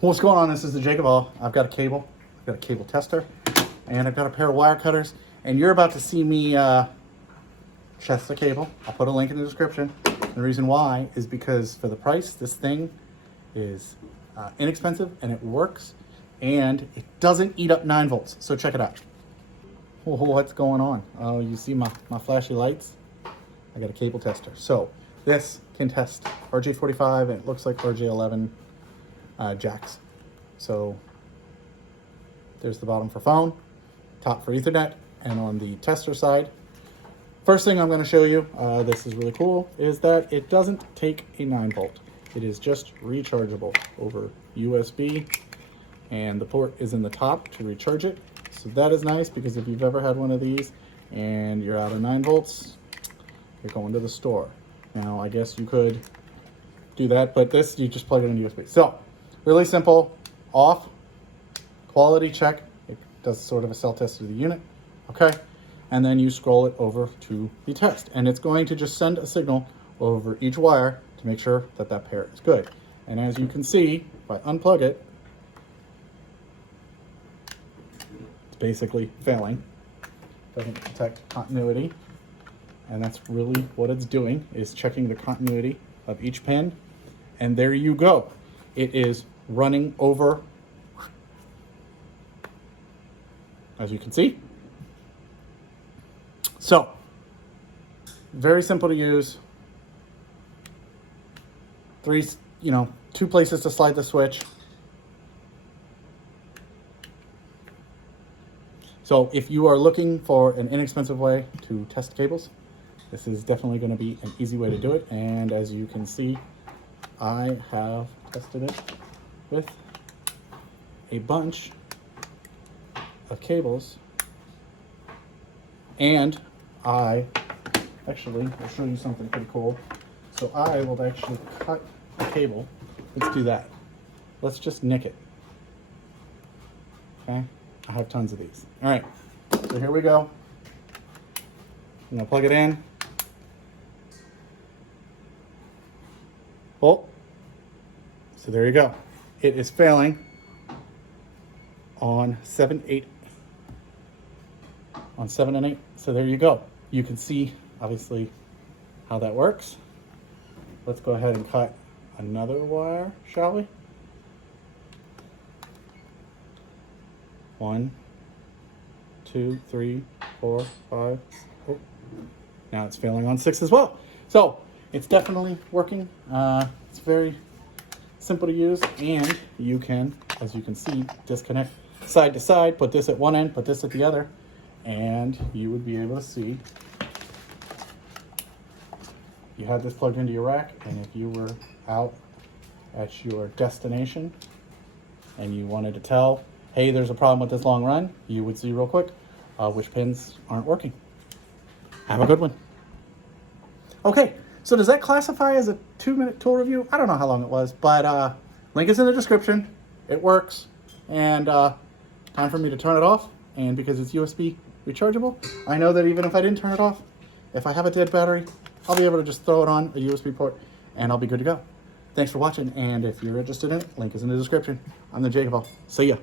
What's going on? This is the JakeOfALL. I've got a cable, I've got a cable tester, and I've got a pair of wire cutters, and you're about to see me test the cable. I'll put a link in the description. The reason why is because for the price, this thing is inexpensive and it works, and it doesn't eat up 9 volts. So check it out. Oh, what's going on? Oh, you see my flashy lights? I got a cable tester. So this can test RJ45 and it looks like RJ11 jacks. So there's the bottom for phone, top for Ethernet, and on the tester side, first thing I'm going to show you, this is really cool, is that it doesn't take a 9 volt. It is just rechargeable over USB, and the port is in the top to recharge it. So that is nice, because if you've ever had one of these and you're out of 9 volts, you're going to the store. Now, I guess you could do that, but this, you just plug it in USB. So, really simple, off, quality check. It does sort of a cell test of the unit, okay? And then you scroll it over to the test. And it's going to just send a signal over each wire to make sure that that pair is good. And as you can see, if I unplug it, it's basically failing. Doesn't detect continuity. And that's really what it's doing, is checking the continuity of each pin. And there you go. It is running over, as you can see. So, very simple to use. 2 places to slide the switch. So if you are looking for an inexpensive way to test cables, this is definitely going to be an easy way to do it. And as you can see, I have tested it with a bunch of cables, and I actually will show you something pretty cool. So I will actually cut the cable. Let's do that. Let's just nick it. Okay, I have tons of these. All right, so here we go. I'm gonna plug it in. Oh, so there you go. It is failing on 7 and 8. So there you go. You can see obviously how that works. Let's go ahead and cut another wire, shall we? 1, 2, 3, 4, 5. Oh, now it's failing on 6 as well. So it's definitely working. It's very simple to use, and you can, as you can see, disconnect side to side, put this at one end, put this at the other, and you would be able to see you had this plugged into your rack. And if you were out at your destination and you wanted to tell, hey, there's a problem with this long run, you would see real quick which pins aren't working. Have a good one. Okay, so does that classify as a 2-minute tool review? I don't know how long it was, but link is in the description. It works, and time for me to turn it off. And because it's USB rechargeable, I know that even if I didn't turn it off, if I have a dead battery, I'll be able to just throw it on a USB port and I'll be good to go. Thanks for watching, and if you're interested in it, link is in the description. I'm the JakeOfALL. See ya.